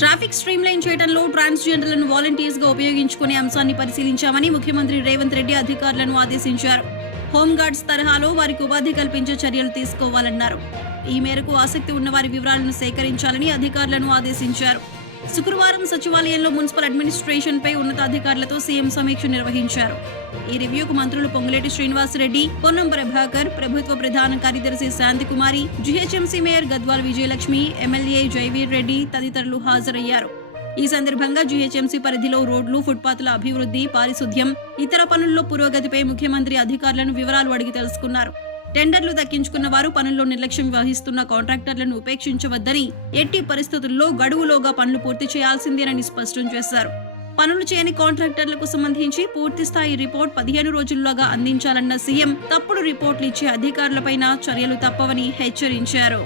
Traffic stream line చేయడంలో ట్రాన్స్జెండర్లను వాలంటీర్స్గా ఉపయోగించుకునే అంశాన్ని పరిశీలించామని ముఖ్యమంత్రి రేవంత్ రెడ్డి అధికారులను ఆదేశించారు. హోంగార్డ్స్ తరహాలో వారికి ఉపాధి కల్పించే చర్యలు తీసుకోవాలన్నారు. ఈ మేరకు ఆసక్తి ఉన్న వారి వివరాలను సేకరించాలని అధికారులను ఆదేశించారు. శుక్రవారం సచివాలయంలో మున్సిపల్ అడ్మినిస్ట్రేషన్ పై ఉన్నతాధికారులతో సీఎం సమీక్ష నిర్వహించారు. ఈ రివ్యూకు మంత్రులు పొంగులేటి శ్రీనివాసరెడ్డి పొన్నం ప్రభాకర్ ప్రభుత్వ ప్రధాన కార్యదర్శి Shanthikumari GHMC mayor Gadwal Vijayalakshmi MLA Jaiveer Reddy తదితరులు హాజరయ్యారు. ఈ సందర్భంగా జీహెచ్ఎంసీ పరిధిలో రోడ్లు ఫుట్పాత్ల అభివృద్ధి పారిశుద్ధ్యం ఇతర పనుల్లో పురోగతిపై ముఖ్యమంత్రి అధికారులను వివరాలు అడిగి తెలుసుకున్నారు. టెండర్లు దక్కించుకున్న వారు పనుల్లో నిర్లక్ష్యం వహిస్తున్న కాంట్రాక్టర్లను ఉపేక్షించవద్దని ఎట్టి పరిస్థితుల్లో గడువులోగా పనులు పూర్తి చేయాల్సిందేనని స్పష్టం చేశారు. పనులు చేయని కాంట్రాక్టర్లకు సంబంధించి పూర్తి స్థాయి రిపోర్ట్ పదిహేను రోజుల్లోగా అందించాలన్న సీఎం తప్పుడు రిపోర్ట్లు ఇచ్చే అధికారులపైన చర్యలు తప్పవని హెచ్చరించారు.